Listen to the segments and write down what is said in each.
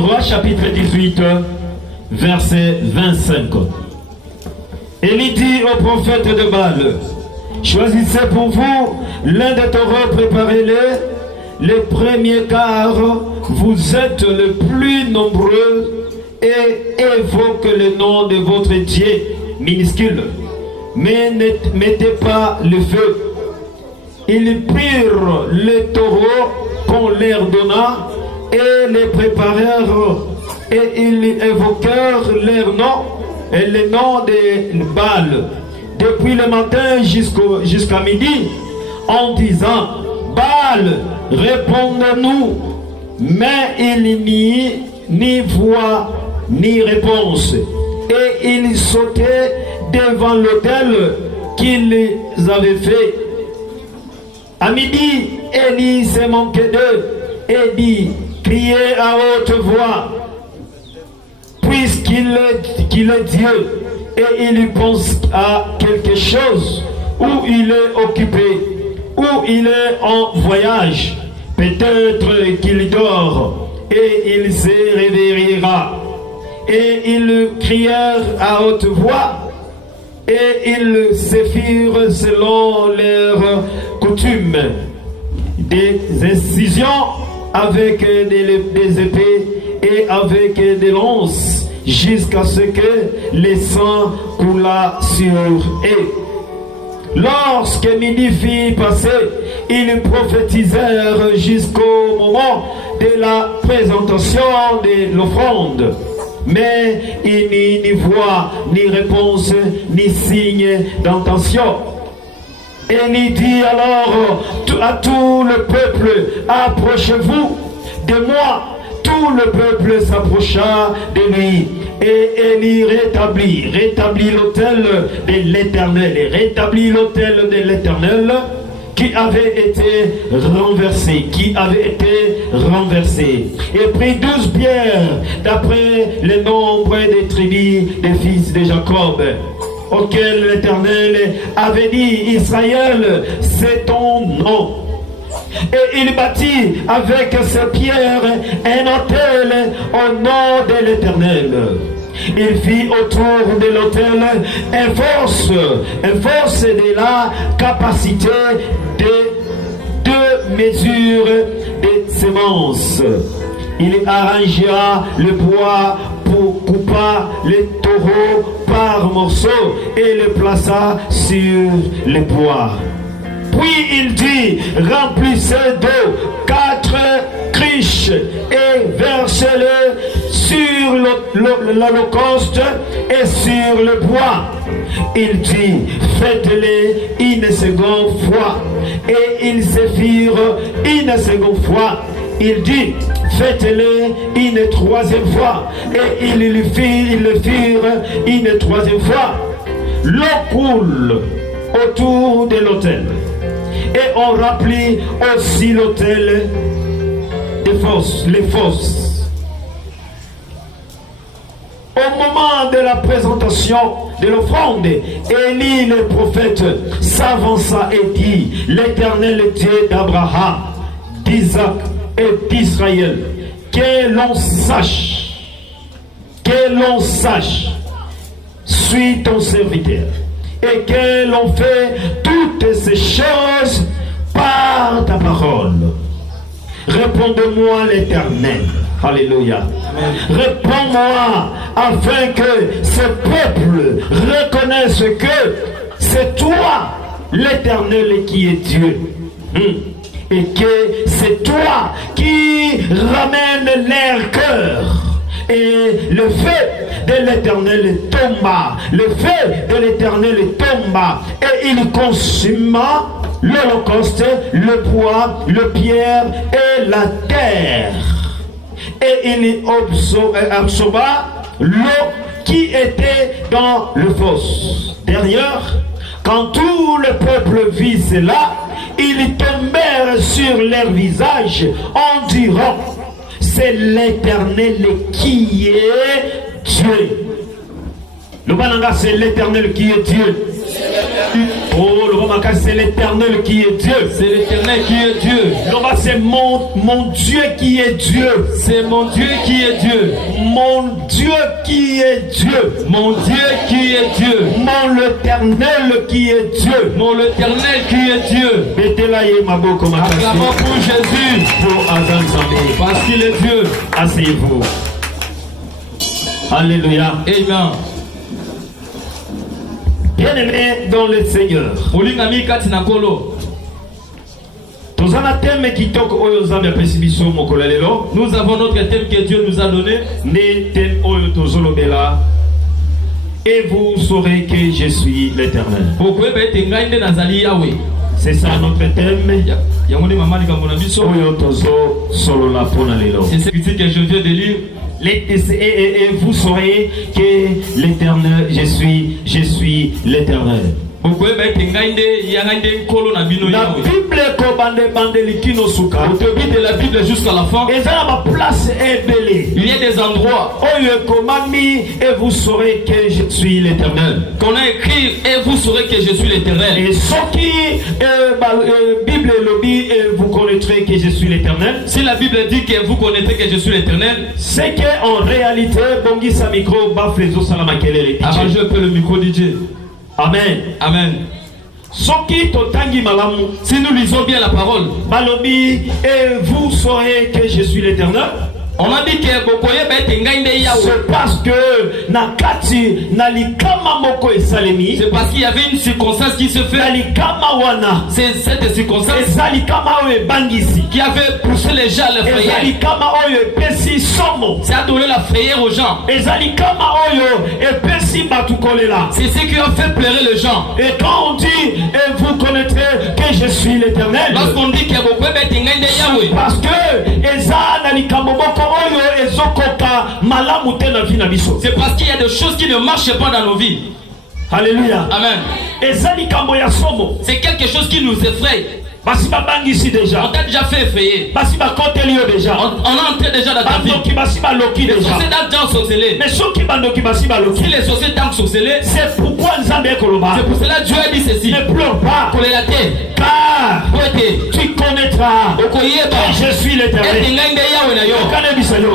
Rois chapitre 18, verset 25. Élie dit au prophète de Baal, choisissez pour vous l'un des taureaux, préparez-les premiers, car vous êtes le plus nombreux, et évoque le nom de votre Dieu minuscule. Mais ne mettez pas le feu. Ils prirent les taureaux qu'on leur donna et les préparèrent, et ils évoquèrent leur nom et le nom de Baal depuis le matin jusqu'à midi, en disant, Baal, réponds-nous. Mais il n'y ni voix ni réponse, et ils sautaient devant l'autel qu'ils avaient fait. À midi, Élie se manquait d'eux et dit, criez à haute voix, puisqu'il est Dieu, et il pense à quelque chose, où il est occupé, où il est en voyage, peut-être qu'il dort, et il se réveillera. Et ils crièrent à haute voix, et ils se firent selon leur coutume des incisions avec des épées et avec des lances, jusqu'à ce que le sang coula sur eux. Lorsque midi fut passé, ils prophétisèrent jusqu'au moment de la présentation de l'offrande. Mais il n'y a ni voix, ni réponse, ni signe d'intention. Et il dit alors à tout le peuple, approchez-vous de moi. Tout le peuple s'approcha de lui. Et Élie rétablit l'autel de l'Éternel. Et rétablit l'autel de l'Éternel qui avait été renversé. Et prit 12 pierres d'après le nombre des tribus des fils de Jacob, auquel l'Éternel avait dit, Israël, c'est ton nom. Et il bâtit avec ses pierres un autel au nom de l'Éternel. Il fit autour de l'autel un force de la capacité de 2 mesures de semences. Il arrangea le bois pour couper les taureaux par morceaux et le plaça sur le bois. Puis il dit, remplissez d'eau 4 criches et versez-le sur l'holocauste et sur le bois. Il dit, faites-le une seconde fois. Et ils se firent une seconde fois. Il dit, faites-le une troisième fois. Et ils le firent une troisième fois. L'eau coule autour de l'autel. Et on remplit aussi l'autel les fosses. Au moment de la présentation de l'offrande, Élie le prophète s'avança et dit, l'Éternel Dieu d'Abraham, d'Isaac et d'Israël, que l'on sache, suis ton serviteur, et que l'on fait toutes ces choses par ta parole. Réponds-moi l'Éternel. Alléluia. Réponds-moi afin que ce peuple reconnaisse que c'est toi l'Éternel qui est Dieu. Et que c'est toi qui ramène leur cœur. Et le feu de l'Éternel tomba. Le feu de l'Éternel tomba. Et il consuma l'holocauste, le bois, le pierre et la terre. Et il absorba l'eau qui était dans le fosse. Derrière, quand tout le peuple vit cela, ils tombèrent sur leur visage en disant, c'est l'Éternel qui est Dieu. Le Bananga, c'est l'Éternel qui est Dieu. Oh, c'est l'Éternel qui est Dieu. C'est l'Éternel qui est Dieu. C'est mon Dieu qui est Dieu. C'est mon Dieu qui est Dieu. Mon Dieu qui est Dieu. Mon Dieu qui est Dieu. Mon l'Éternel qui est Dieu. Mon l'Éternel qui est Dieu. Acclamons pour Jésus. Pour Azan Zambé. Parce qu'il est Dieu. Asseyez-vous. Alléluia. Amen. Bien-aimés dans le Seigneur. Nous avons notre thème que Dieu nous a donné. Et vous saurez que je suis l'Éternel. C'est ça notre thème. C'est ce que je viens de lire. Et vous saurez que l'Éternel, je suis l'Éternel. La Bible de la Bible jusqu'à la fin. Il y a des endroits et vous saurez que je suis l'Éternel. Qu'on a écrit et vous saurez que je suis l'Éternel. Et ce qui Bible le dit, vous connaîtrez que je suis l'Éternel. Si la Bible dit que vous connaîtrez que je suis l'Éternel, c'est que en réalité bongi sa micro baflezo salama kelele. Arrangez un peu le micro DJ. Amen. Amen. Si nous lisons bien la parole, et vous saurez que je suis l'Éternel. On a dit que c'est parce que c'est parce qu'il y avait une circonstance qui se fait. C'est cette circonstance qui avait poussé les gens à la frayeur. C'est à donner la frayeur aux gens. C'est ce qui a fait pleurer les gens. Et quand on dit et vous connaîtrez que je suis l'Éternel, lorsqu'on dit que parce que c'est parce qu'il y a des choses qui ne marchent pas dans nos vies. Alléluia. Amen. C'est quelque chose qui nous effraie. Déjà. On t'a déjà fait effrayer. On a entré déjà dans ta vie. Les sorciers mais si les sorciers t'ont sorcelé, c'est pourquoi c'est pour cela que Dieu a dit ceci. Ne pleure pas. Pour les latter. Car tu connaîtras que je suis l'Éternel.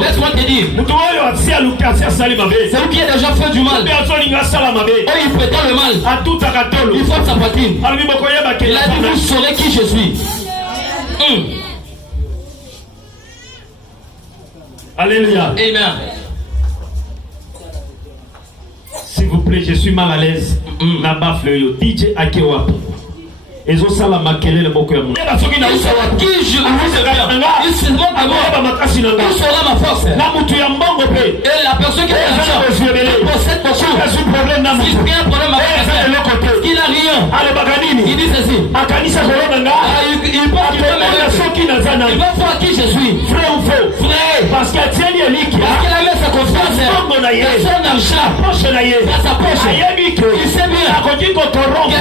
Laisse-moi te dire. C'est lui qui a déjà fait du mal. Oh, il prétend le mal. Il faut sa poitrine. Il a dit vous saurez qui je suis. Alléluia. Amen. S'il vous plaît, je suis mal à l'aise. DJ Akewapi. Et zo sala makelele moko ya mungu. Qui je il se montre d'abord. Où sera ma force? Et la personne qui est l'argent possède beaucoup. S'il y a un problème avec il n'a rien. Il dit ceci. Il pense qu'il va voir qui je suis. Frère ou faux? Frère. Parce qu'il a mis sa confiance son argent dans sa poche. Il sait bien que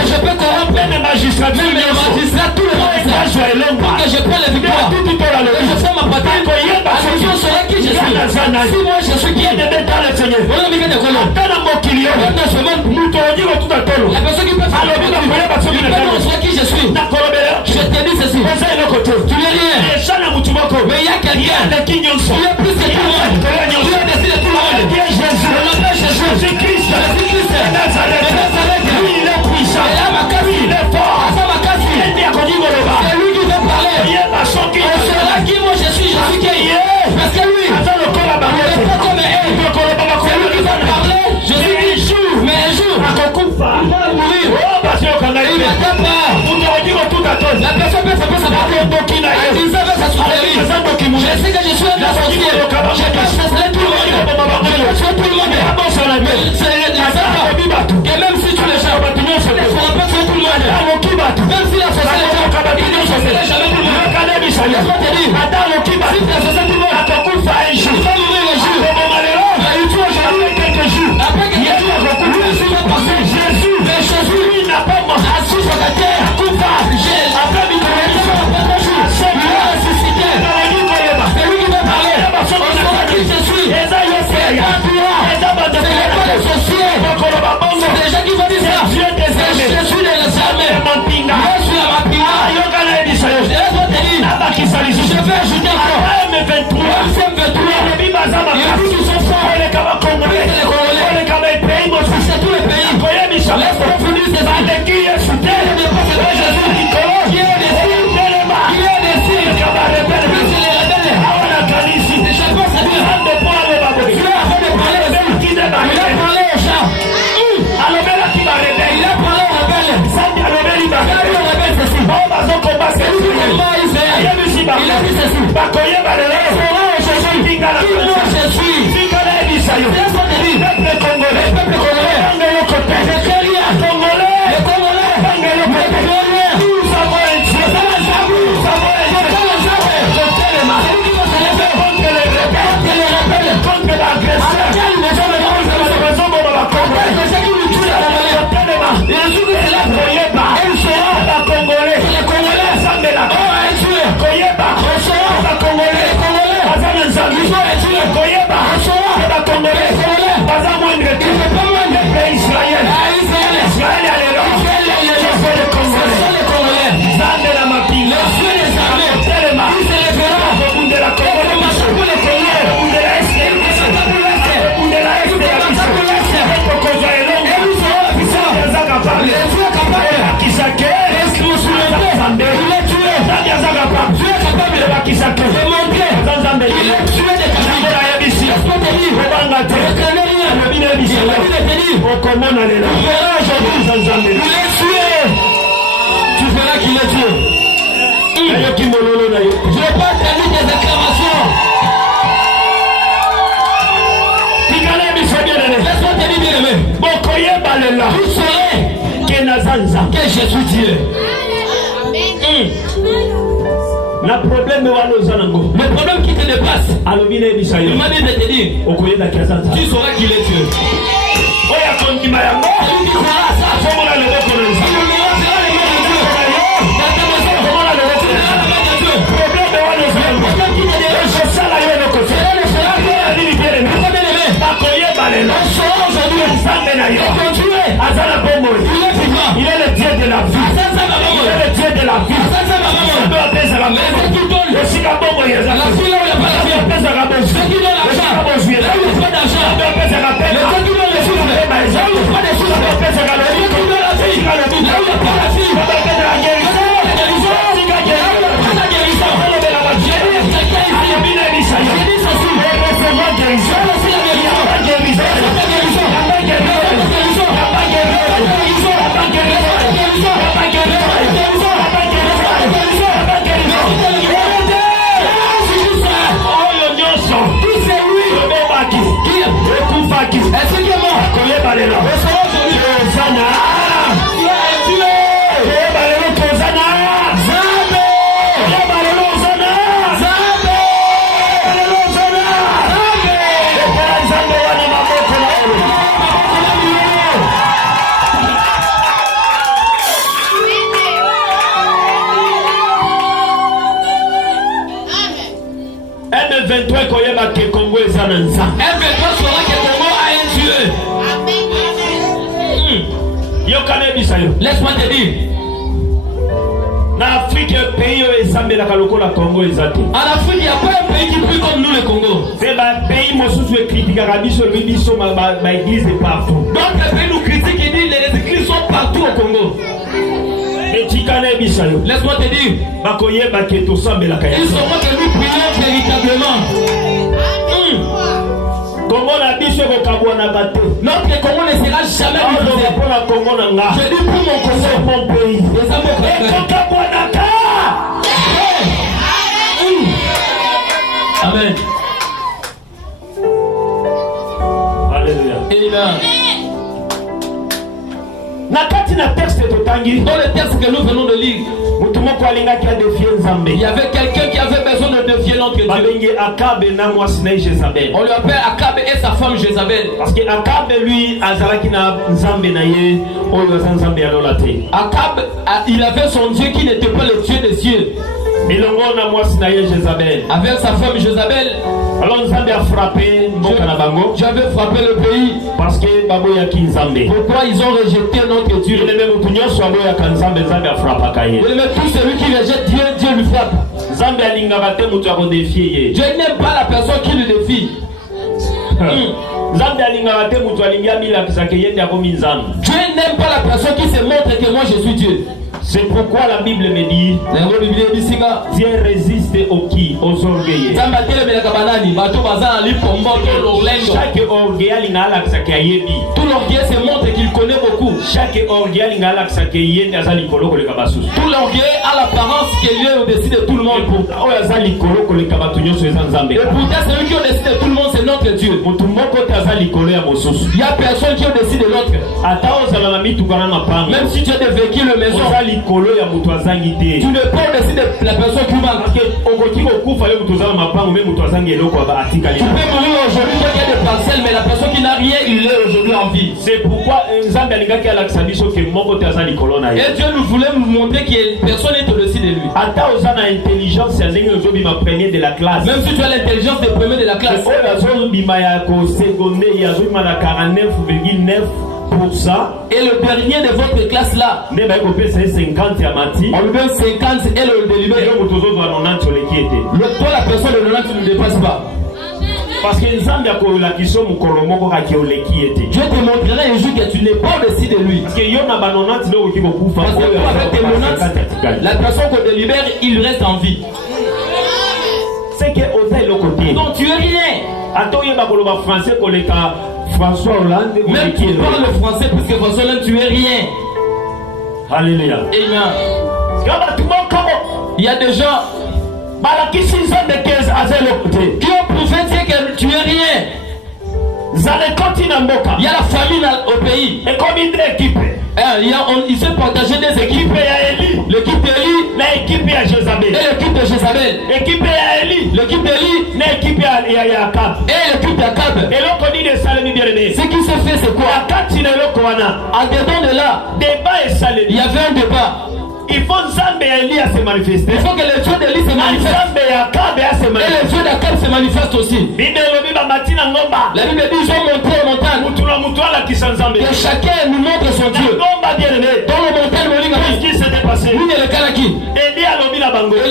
je peux corrompre les magistrats. Tous les magistrats, pour que je prenne les victoires. Et je fais ma patrie. Attention, c'est qui je suis. Si moi je suis qui? La personne qui peut faire qui je suis. Je te dis ceci. Tu n'es rien. Mais il y a quelqu'un qui est plus que tout le monde. Dieu a décidé tout le monde. On l'appelle Jésus-Christ. Lui il est puissant. Il est fort. C'est lui qui veut parler. C'est là qui moi je suis qui? Parce que lui, il n'est pas comme elle. C'est lui qui va parler. Je dis un jour, mais un jour, il va mourir. Il ne m'attend pas. La personne peut faire sa parole. Il savait sa soufflerie. Je sais que je suis un sorcier. Je peux chasser tout le monde. Je peux tuer tout le monde. C'est et même si tu les gens, tu ne pourras pas tuer tout le monde. Même si la société il ne chassera jamais tout le monde. Laisse-moi te dire, si tu as chassé tout le monde, tu vas mourir un jour. Il tue aujourd'hui quelques jours. Après quelques jours, lui aussi va passer. Jésus, mais Jésus, lui n'a pas assis sur la terre. Après il a ressuscité. C'est lui qui va parler. On saura qui je suis. C'est pas toi. C'est pas les sorciers. C'est les gens qui vont dire ça. Je suis de les armées. Il a dit qu'ils sont forts. C'est les Congolais. C'est tous les pays. Laisse-moi finir ces années. Qui est déçu? Qui est déçu? C'est les rebelles. Les champions, c'est bien. Dieu a fait de parler aux hommes. Il a parlé aux chats. Il a parlé aux rebelles. Il a dit aux rebelles ceci. C'est lui qui combat Israël. Il a dit ceci. Qui moi je suis? C'est ce que dit. Le peuple congolais. Je crée rien. Les Congolais. Je crée rien. Nous avons un Dieu. Je crée les arbres. Je crée les mains. C'est lui qui va se lever contre les rebelles. Contre l'agresseur. À laquelle les gens ne vont pas se lever. C'est ce qui nous tue les Congolais. Et le jour que c'est là, elle sera la Congolais. Les Congolais. Oh, elle tue. On sera la Congolais. Les Congolais. Ils sont les tués. On sera la Congolais. Les Congolais. Il ne fait pas moins de pays Israël. Israël est là. Ce sont les Congolais. Le feu des armées. Il se lèvera. Et le marché pour les Congolais. Et nous serons la puissance. Les Dieu est capable. Est-ce que vous soulevez? Il est tué. Dieu est capable de montrer. Il est tué des Canaries. Laisse-moi te dire. Ne craignez rien. La Bible te dit. Tu verras aujourd'hui. Il est tué. Tu verras qu'il est tué. Je n'ai pas entendu des acclamations. Laisse-moi te dire, bien aimé. Vous saurez que je suis Dieu. Le problème qui te dépasse, il m'a dit de te dire, tu sauras qu'il est Dieu. Celui qui croira à ça, il aura les mains de Dieu. Dans ta maison, il aura les mains de Dieu. Le problème qui te dépasse, c'est là le frère. On saura aujourd'hui. Il est vivant. Il est le Dieu de la vie. Il est le Dieu de la vie. Mais qui donne la fille là où il n'y a pas d'argent. Ceux qui donnent l'argent, là où il n'y a pas d'argent. Ceux qui donnent les sous, là où il n'y a pas de sous. Ceux qui donnent la fille, là où il n'y a pas la fille. La guérison, là où il n'y a pas la guérison. J'ai dit quelqu'un ici. J'ai dit ceci. Recevoir guérison. C'est la guérison. La guérison. La guérison. La guérison. La guérison. La guérison. La guérison. Est-ce qu'il est mort? On sera aujourd'hui. Il a tué. M23 koyeba ke Congo eza na nzambe. M23 saura que Congo a un Dieu. Yokane bisayo. Laisse-moi te dire. Na Afrique pays oyo esambelaka lokola Congo eza te. En Afrique, il n'y a pas un pays qui prie comme nous le Congo. C'est un pays mosusu ekritikaka biso biso ma église est partout. Donc le pays nous critique et dit les églises sont partout au Congo. Laisse-moi te dire, ils sauront que nous prions véritablement. Notre Congo ne sera jamais divisé. Je dis pour mon Congo, mon pays. Amen. Alléluia. Amen. Dans le texte que nous venons de lire, il y avait quelqu'un qui avait besoin de défier notre Dieu. On lui appelle Akab et sa femme Jézabel. Parce que Akab lui, Akab, il avait son Dieu qui n'était pas le Dieu des cieux. Avec sa femme Jézabel, alors Nzambe a frappé j'avais frappé le pays parce que pourquoi ils ont rejeté notre Dieu. Et même tout celui qui rejette Dieu, Dieu lui frappe. Nzambe alingaka te mutu akodefie ye. Dieu n'aime pas la personne qui le défie. Nzambe alingaka te mutu alingi amilakisa ke ye nde akomi nzambe. Dieu n'aime pas la personne qui se montre que moi je suis Dieu. C'est pourquoi la Bible me dit Dieu résiste aux qui? Aux orgueilleux. Chaque orgueil tout l'orgueil se montre qu'il connaît beaucoup. Chaque orgueil tout l'orgueil a l'apparence qu'il est au-dessus de tout le monde. Et pourtant celui qui est au-dessus de tout le monde c'est notre Dieu. Il n'y a personne qui est au-dessus de l'autre. Même si tu as des véhicules de maison, tu ne peux pas au-dessus de la personne qui manque. Tu peux mourir aujourd'hui quand il y a des parcelles, mais la personne qui n'a rien, il est aujourd'hui en vie. C'est pourquoi et Dieu nous voulait nous montrer que personne n'est au-dessus de lui. Même si tu as l'intelligence des premiers de la classe, et le dernier de votre classe là, on lui donne 50 et le délibéré. Toi la personne de 90 tu ne dépasses pas. Parce que Dieu te montrera un jour que tu n'es pas au-dessus de lui. Parce que toi avec tes 90, la personne qu'on délibère, il reste en vie. C'est que donc tu es rien. François Hollande, même tu parles le français parce que François Hollande, tu es rien. Alléluia. Amen. Il y a des gens qui ont prouvé que tu es rien. Il y a la famine au pays. Et comme une équipe. Il s'est partagé des équipes. L'équipe d'Élie, l'équipe de Jézabel. Et l'équipe de Jézabel. L'équipe d'Élie, l'équipe d'Élie, l'équipe d'Akab. Et l'équipe d'Akab. Et l'on connaît des salés bien-aimés. Ce qui s'est fait, c'est quoi? En dedans de là, il y avait un débat. Il faut se manifester. Il faut que les dieux d'Élie se manifestent. Et les dieux d'Akab se manifestent aussi. La Bible dit ils ont montré aux montagnes. Que chacun nous montre son Dieu. Dans le montagne, qu'est-ce qui s'était passé? Élie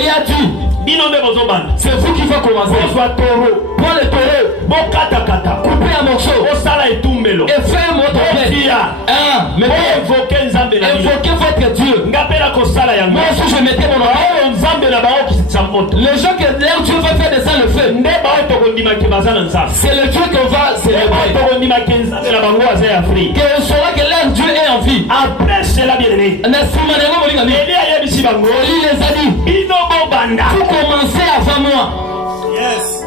a dit c'est vous qui va commencer. Prends le taureau, coupez un morceau et fais un mot de invoquez votre Dieu. Moi aussi je mettais mon nom. Les gens que leur Dieu va faire de ça le fait. C'est le Dieu qu'on va célébrer. Que saura que leur Dieu est en vie. Après cela, bien aimé, Élie les a dit vous commencez avant moi. Yes.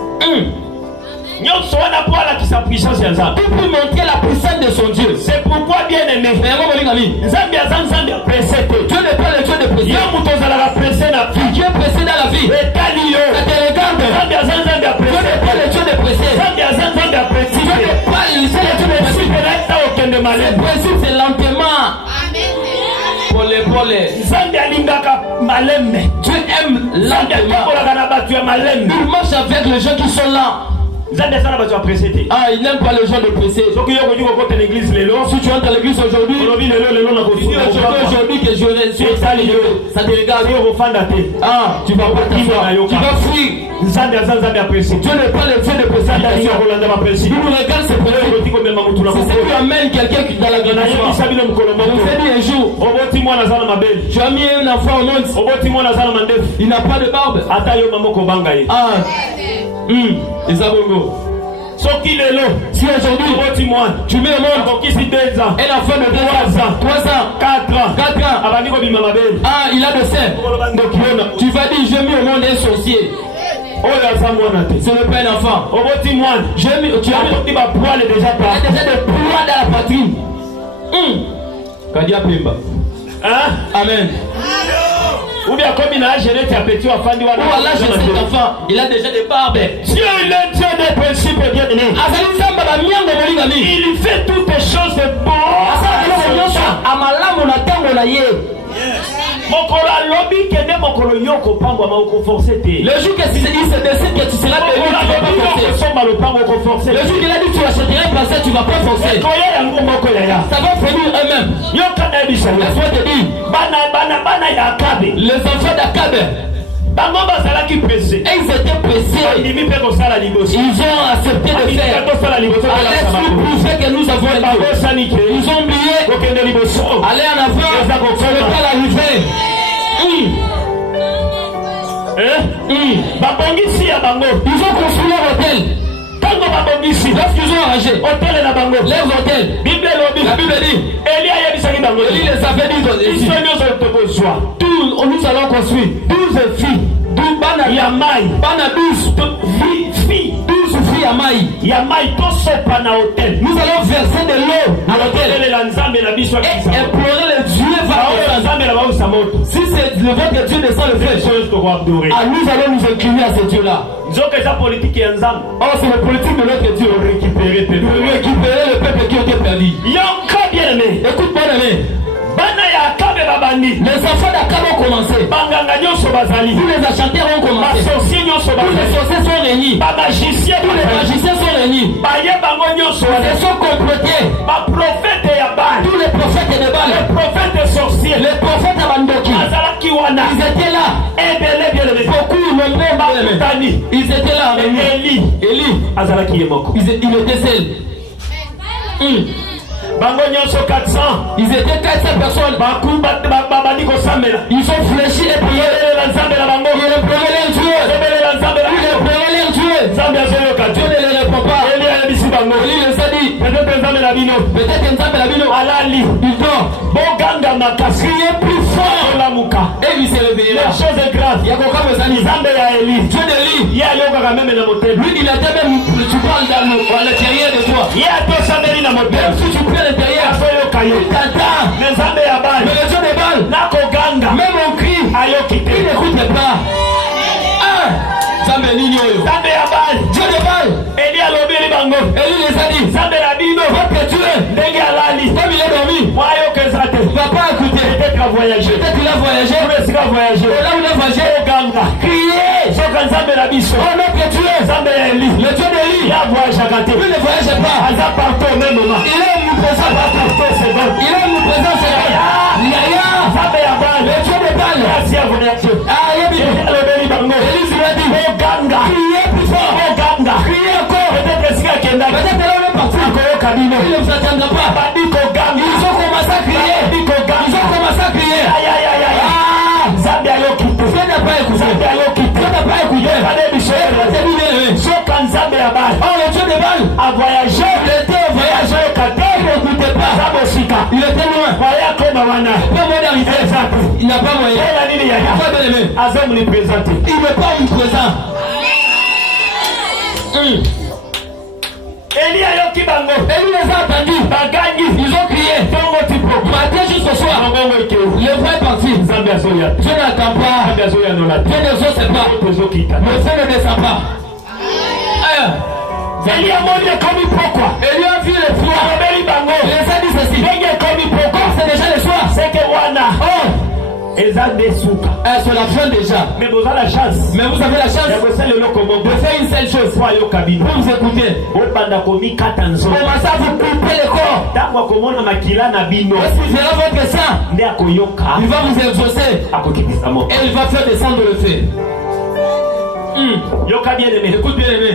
Pour montrer la puissance de son Dieu. C'est pourquoi bien aimé, Dieu n'est pas le Dieu de presser. Dieu est pressé dans la vie. Ça te regarde. Dieu n'est pas le Dieu de presser. Dieu n'est pas le Dieu de presser. Le principe c'est lentement. Dieu aime lentement. Il marche avec les gens qui sont là. Il n'aime pas les gens de presser. Si tu entres à l'église aujourd'hui, que je suis ça te regarde. Tu vas pas t'asseoir. Tu vas fuir. Dieu n'est pas le Dieu de presser. Nous regarde ce presser. Si tu amènes quelqu'un dans la grenade, on s'est dit un jour, tu as mis un enfant au monde, il n'a pas de barbe. Si aujourd'hui tu mets au monde un enfant de 3 ans, 4 ans, il a de sein, tu vas dire j'ai mis au monde un sorcier. Ce n'est pas un enfant. Tu as déjà des poids dans la poitrine. Amen. Ou bien comme il a géré tes petits enfants, il a déjà des barbes. Dieu est le Dieu des principes bien aimés. Il fait toutes les choses bonnes. Le jour que il se décide que tu seras béni, tu vas pas forcer. Le jour qu'il a dit tu achèteras un passage, tu vas pas forcer. Ça va finir eux-mêmes. Laisse-moi te dire, les enfants d'Akab, Et ils étaient pressés. Ils ont accepté de faire. Allez prouver que nous avons été. Ils ont oublié. Allez en avant. Ce n'est pas l'arrivée. Ils ont construit leur hôtel. Lorsqu'ils ont arrangé leurs hôtels, la Bible dit, Élie les avait dit, nous allons construire 12 filles. 12 filles à maï. Nous allons verser de l'eau à l'hôtel et implorer le Dieu. Si c'est le votre Dieu descend le feu, nous allons nous incliner à ce Dieu-là. Oh, c'est la politique de notre Dieu. Récupérer le peuple qui était perdu. Écoute, bien aimé. Les enfants d'Akab ont commencé. Tous les acheteurs ont commencé. Tous les sorciers sont réunis. Tous les magiciens sont réunis. Ils sont complotés. Tous les prophètes de Baal. Les prophètes de Bandoki. Ils étaient là. Beaucoup ils étaient là. Élie. Il était seul. Ils étaient 400 personnes. Ils ont fléchi et prié. Ils imploraient leur Dieu. Dieu ne les répond pas. Élie les a dit, peut-être Nzambe Labino il dort. Criez plus fort. Et il s'est réveillé là. La chose est grave. Dieu d'Élie. Lui il était même, tu parles à l'intérieur de toi. Même si tu pries à l'intérieur, il t'entend. Mais le Dieu de Baal, même on crie, il n'écoute pas. Dieu de Baal. Élie les a dit, votre Dieu, comme il est dormi, il ne va pas écouter. Peut-être qu'il a voyagé. Et là où il a voyagé, criez. Oh notre Dieu, le Dieu d'Élie, lui ne voyageait pas. Il est omniprésent partout. Il est omniprésent, c'est là. Le Dieu de Baal. Élie lui a dit, criez plus fort. Criez encore. Peut-être là on est parti. Il ne vous attendra pas. Ils ont commencé à crier. Dieu n'a pas écouté. Oh, le Dieu de Baal a voyagé. Il était au voyage. Il n'écoutait pas. Il était loin. Il n'a pas moyen d'arriver. Il n'a pas moyen. Il n'est pas omniprésent. Élie les a entendus. Ils ont crié. Matin jusqu'au soir. Le vrai est parti. Dieu n'attend pas. Dieu ne sait pas. Le feu ne descend pas. Élie a vu le froid. Il les a dit ceci. C'est déjà le soir. C'est la fin déjà. Mais vous avez la chance. De faire une seule chose. Pour vous écouter. Commencez à vous couper le corps. Est-ce qu'il verra votre sang? Il va vous exaucer. Et il va faire descendre le feu. Écoute bien aimé.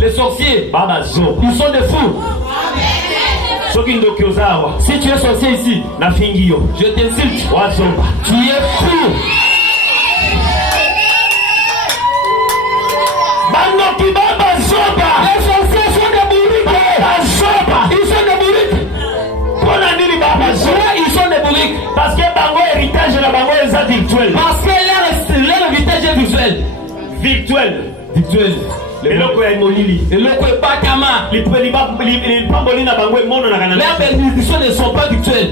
Les sorciers, ils sont des fous. Si tu es sorcier ici, je t'insulte. Tu es fou. Les sorciers sont des bourriques. Ils sont des bourriques. Pourquoi ils sont des bourriques? Parce que leur héritage est virtuel. Leur héritage est virtuel. Eloko ya molili. Eloko ya bakama. Les bénédictions ne sont pas virtuelles.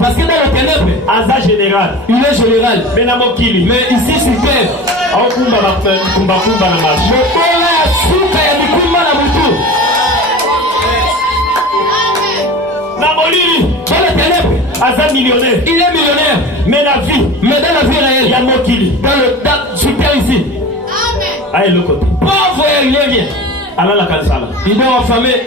Parce que dans le ténèbre, Aza général. Il est général. Mais ici sur terre, dans le ténèbre, Aza millionnaire. Il est millionnaire. Mais dans la vie réelle, il y a Mokili. Sur terre ici. Pauvre et rien. Il doit enfermer.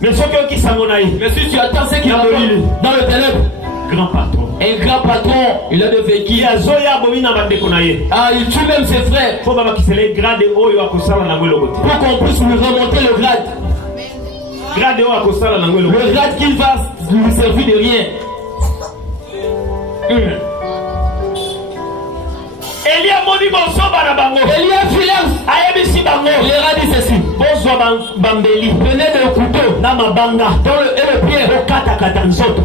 Mais si tu attends ce qu'il a dans le ténèbre, grand patron. Un grand patron, il a des véhicules. Ah, il tue même ses frères. Pour qu'on puisse lui remonter le grade. Le grade qui va lui servir de rien. Elia Philip il a dit ceci. Venez de couteau dans le pierre.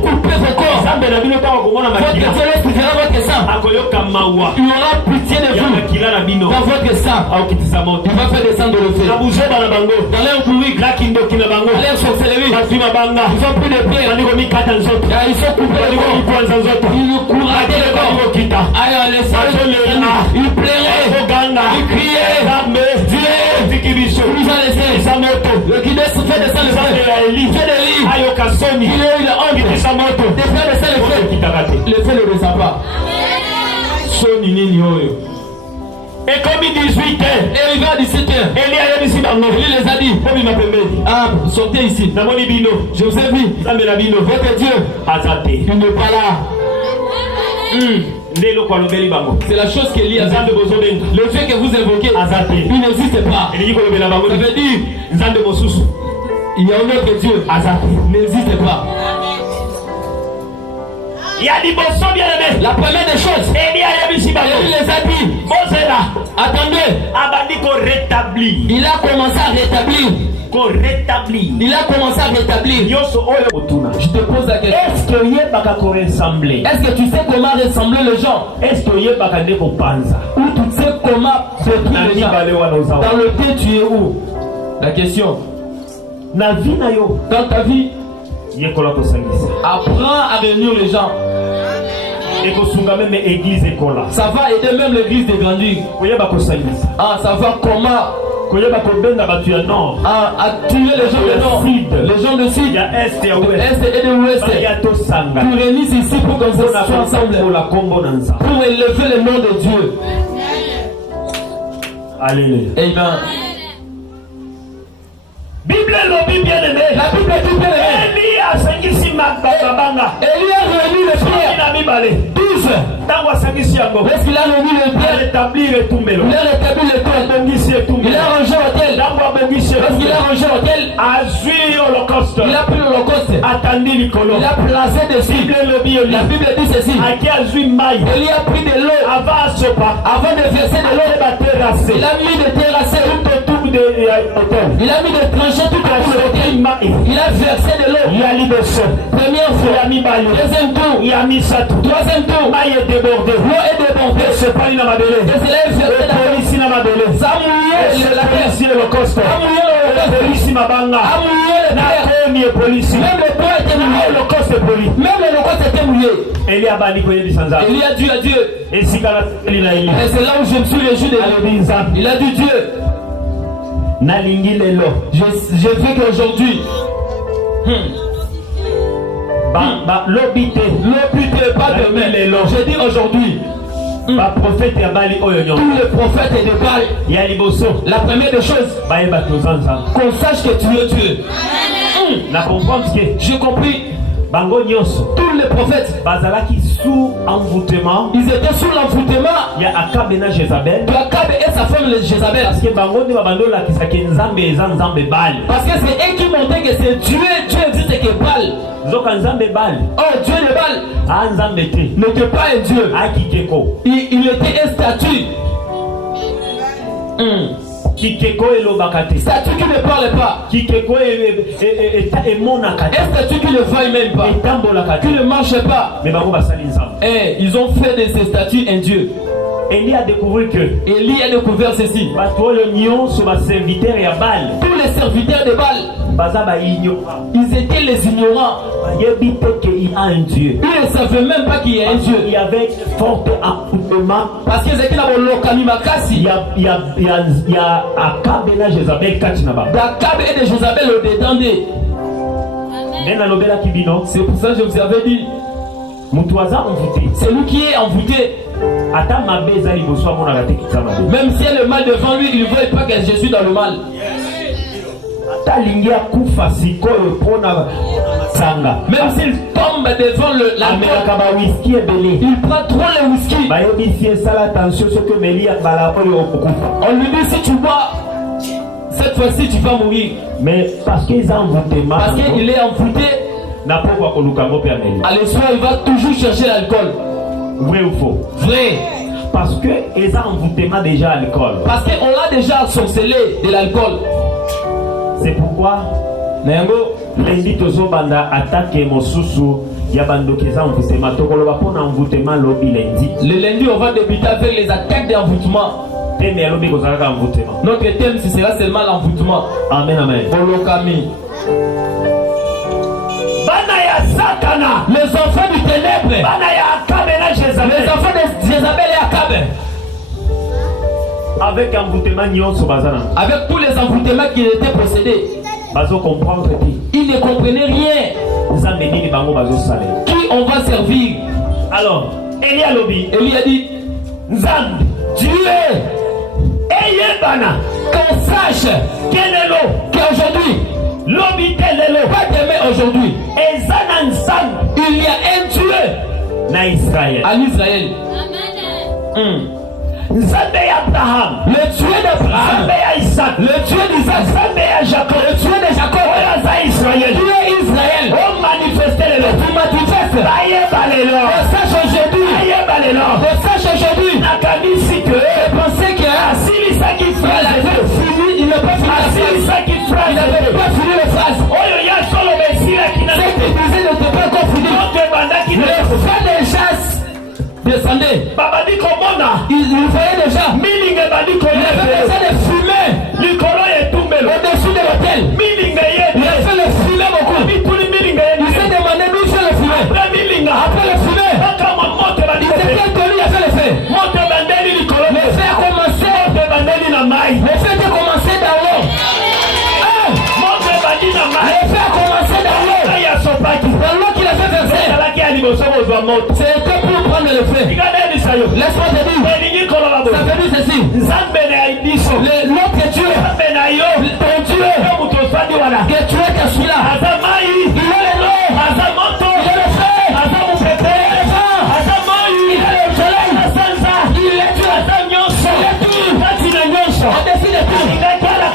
Coupez vos corps. Votre Dieu respirera votre sang. Il aura pitié de vous dans votre sang. Il va faire descendre le feu. Dans leur bruit, dans leur sorcellerie, ils ont pris des pierres. Il faut couper le corps. Il nous courraient le corps. Alors les sages, il plairait, il criait, Dieu, nous a laissé le guide se fait descendre le feu. Il fait des lits, il a eu la honte de faire descendre le feu. Le feu ne descend pas. Et comme il 18h, et il va à 17h, il les a dit, ah, sortez ici. Je vous ai vu, votre Dieu, il n'est pas là. C'est la chose qui est liée à ça. Le fait que vous évoquez, il n'existe pas. Ça veut dire, il y a un autre Dieu, il n'existe pas. La première des choses, il les a dit, attendez, il a commencé à rétablir. Il a commencé à rétablir. Je te pose la question. Est-ce que tu sais comment ressembler les gens? Ou tu sais comment détruire les gens? Dans le thé, tu es où? La question. Dans ta vie, apprends à réunir les gens. Ça va aider même l'église de grandir. Ah, ça va comment? À tuer les gens du nord, les gens du sud, de l'est et de l'ouest. Pour réunir ici pour qu'on soit ensemble, pour élever le nom de Dieu. Alléluia. Amen. Bible bien-aimé. La Bible est bien aimée. Élie a réuni les pierres. 12. Est-ce qu'il a réuni les pierres? Il a rétabli le toit. Il a rangé l'autel. Est-ce qu'il a rangé l'autel? Il a pris l'holocauste. Il a placé dessus. La Bible dit ceci. Élie a pris de l'eau avant de verser de l'eau. Il a mis de terrasser tout autour de l'autel. Il a mis de trancher tout autour de l'autel. Il a versé de l'eau. Première fois. Deuxième tour. Troisième tour. L'eau est débordée. Et cela est versé dans l'eau. Ça a mouillé la terre. Ça a mouillé l'holocauste. Même le toit était mouillé. Même l'holocauste était mouillé. Élie a dit à Dieu. Et c'est là où je me suis réjoui de lui. Il a dit Dieu. Je veux qu'aujourd'hui l'eau bite pas demain. Je dis aujourd'hui tous les prophètes et de Baal, la première des choses, qu'on sache que tu es Dieu. J'ai compris. Tous les prophètes, ils étaient sous l'envoûtement. Il y a Akab et Jézabel. Akab et sa femme Jézabel. Parce que c'est eux qui montraient que c'est Dieu. Dieu existe que Baal. Oh, Dieu de Baal n'était pas un Dieu. Il était un statut. Statue qui ne parle pas. Un statut qui ne vaille même pas. Qui ne marche pas. Ils ont fait de ces statues un Dieu. Élie a découvert ceci. Tous les serviteurs de Baal, ils étaient les ignorants. Ils ne savaient même pas qu'il y a un Dieu. Il y avait fort accouplement. Parce qu'ils étaient dans le Lokalimakasi. Il y a Akab et Jézabel. D'Akab et de Jézabel au détendé. C'est pour ça que je vous avais dit. C'est lui qui est envoûté. Même si il y a le mal devant lui, il ne veut pas que je suis dans le mal. Même s'il tombe devant l'alcool, il prend trop le whisky. On lui dit si tu bois, cette fois-ci tu vas mourir. Mais parce qu'ils ont envoûté, parce qu'il est envoûté, à l'espoir il va toujours chercher l'alcool. Vrai ou faux? Vrai. Parce qu'ils ont envoûté déjà l'alcool. Parce qu'on l'a déjà sorcelé de l'alcool. C'est pourquoi lundi tozo banda attaque mosusu ya bandokeza envoûtement tokoloba pona envoûtement lobi lundi. Le lundi on va débuter avec les attaques d'envoûtement. Notre thème ce sera seulement l'envoûtement. Amen, amen. Bolokami. Les enfants du ténèbre. Les enfants de Jézabel et Akab. Avec envoûtement avec tous les envoûtements qui étaient possédés. Ils ne comprenaient rien. Qui on va servir? Alors, Élie a dit Dieu qu'on sache qu'aujourd'hui, pas demain, aujourd'hui, il y a un Dieu en Israël. Le Dieu d'Abraham, le Dieu d'Abraham, le Dieu d'Isaac, le Dieu de Jacob, Israël. Tu es Israël. Oh, manifestez le Tu manifestes. On sache aujourd'hui. On sache aujourd'hui. Je pensais que il ne peut pas finir les phrases. Cette église ne peut pas encore finir. Le frère de chasse descendait. Il voyait déjà. Il avait déjà de fumer au-dessus de l'hôtel. Il a fait le fumer beaucoup. Il s'est demandé d'où il fait le fumer. Après le fumer, il s'est bien connu, il a fait le feu. Le feu a commencé. Le feu a commencé dans l'eau. Le feu a commencé dans l'eau. Dans l'eau qu'il a fait verser. C'était pour prendre le feu. Laisse-moi te dire. Ça veut dire ceci. L'autre Dieu, ton Dieu, que tu es celui-là. Il est le nom. Il est le feu. Il est le vent. Il est le soleil. Il est Dieu. Il est tout. Au-dessus de tout.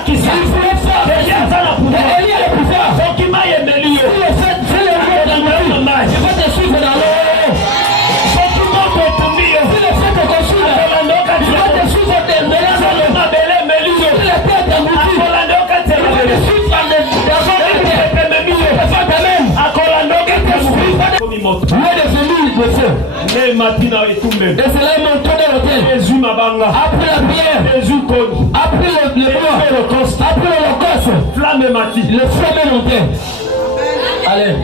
Il voulait faire. Et Élie a le pouvoir. Si le fait, fais le roi dans ma vie. Je vais te suivre dans l'eau. Si le fait te consume, je vais te suivre dans le mélange. Si la terre t'engloutit, je vais te suivre dans le il est devenu le feu. Et c'est là il montait dans l'hôtel. Après la prière, après le bois, après l'holocauste, le flamme est monté. Allez.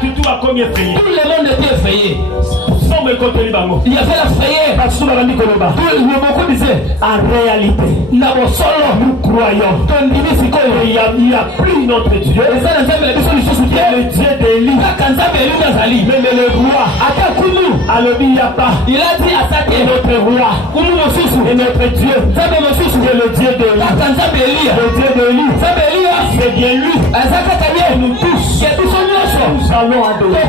Tout le monde était effrayé. Il y avait la frayeur. Beaucoup disaient en réalité, nous croyons il y a plus notre Dieu. Le Dieu d'Élie. Mais le roi, il a dit à sa tête, notre roi et notre Dieu, c'est le Dieu d'Élie. Le Dieu d'Élie, c'est bien lui. Nous tous, nous allons adorer.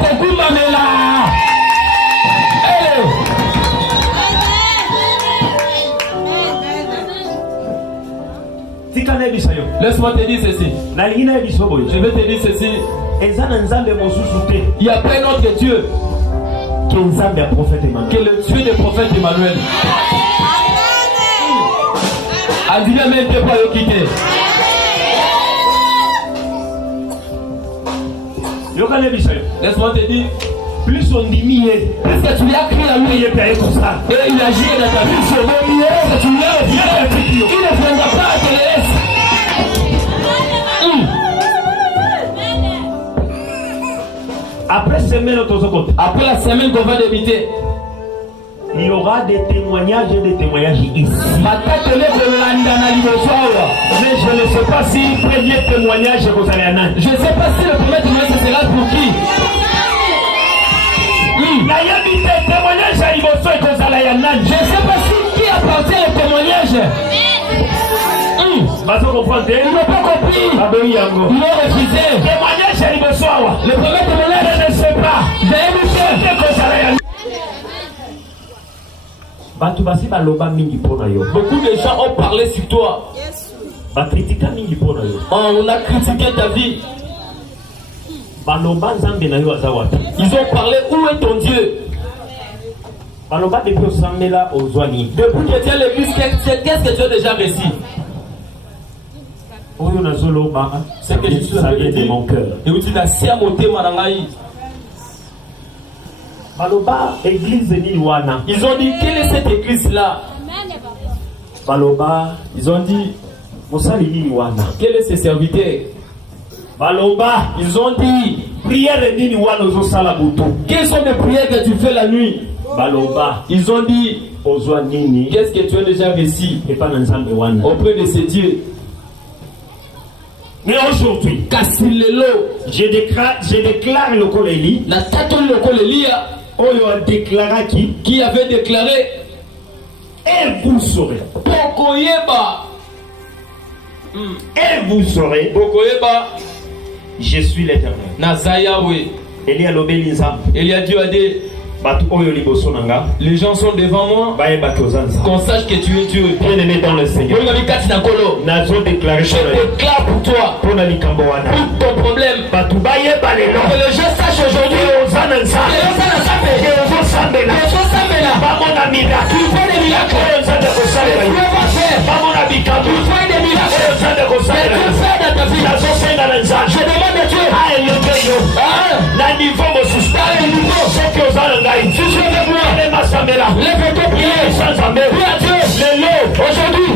Laisse-moi te dire ceci. Je vais te dire ceci. Il n'y a pas un autre Dieu que le Dieu du prophète Emmanuel. Adieu même Dieu pour le quitter. Laisse-moi te dire. Plus on dit mieux, plus que tu lui as crié à lui, il est payé pour ça. Et il agit dans ta vie. Plus on dit mieux, tu lui as dit, il ne viendra pas à te laisser. Après la semaine qu'on va débuter, il y aura des témoignages et des témoignages ici. Mais je ne sais pas si le premier témoignage vous allez en Je ne sais pas si le premier témoignage sera pour qui. Je ne sais pas si qui appartient au témoignage. Bazo comprendre. Ils n'ont pas compris. Ils l'ont refusé. Témoignage à l'Ibesoawa. Le premier témoignage, Je ne sais pas. j'ai ému ça. Beaucoup de gens ont parlé sur toi. On a critiqué ta vie. Ils ont parlé, où est ton Dieu? Depuis que tu as l'église, qu'est-ce que tu as déjà reçu? C'est que je suis ça vient de mon cœur. Et où tu n'as si à monter Marangaï. Ils ont dit, quelle est cette église-là? Ils ont dit, quel est ce serviteur? Ils ont dit, quelles sont les prières que tu fais la nuit? Ils ont dit, qu'est-ce que tu as déjà reçu auprès de ces dieux? Mais aujourd'hui, je déclare le Koléli, la tête de Kolélia, qui avait déclaré, et vous saurez, je suis l'Éternel. Il a Dieu a dit, les gens sont devant moi, qu'on sache que tu es Dieu. Bien-aimé dans le Seigneur, Je déclare pour toi, pour ton problème, que les gens sachent aujourd'hui que les gens je demande à Dieu, lève-toi, prier, aujourd'hui,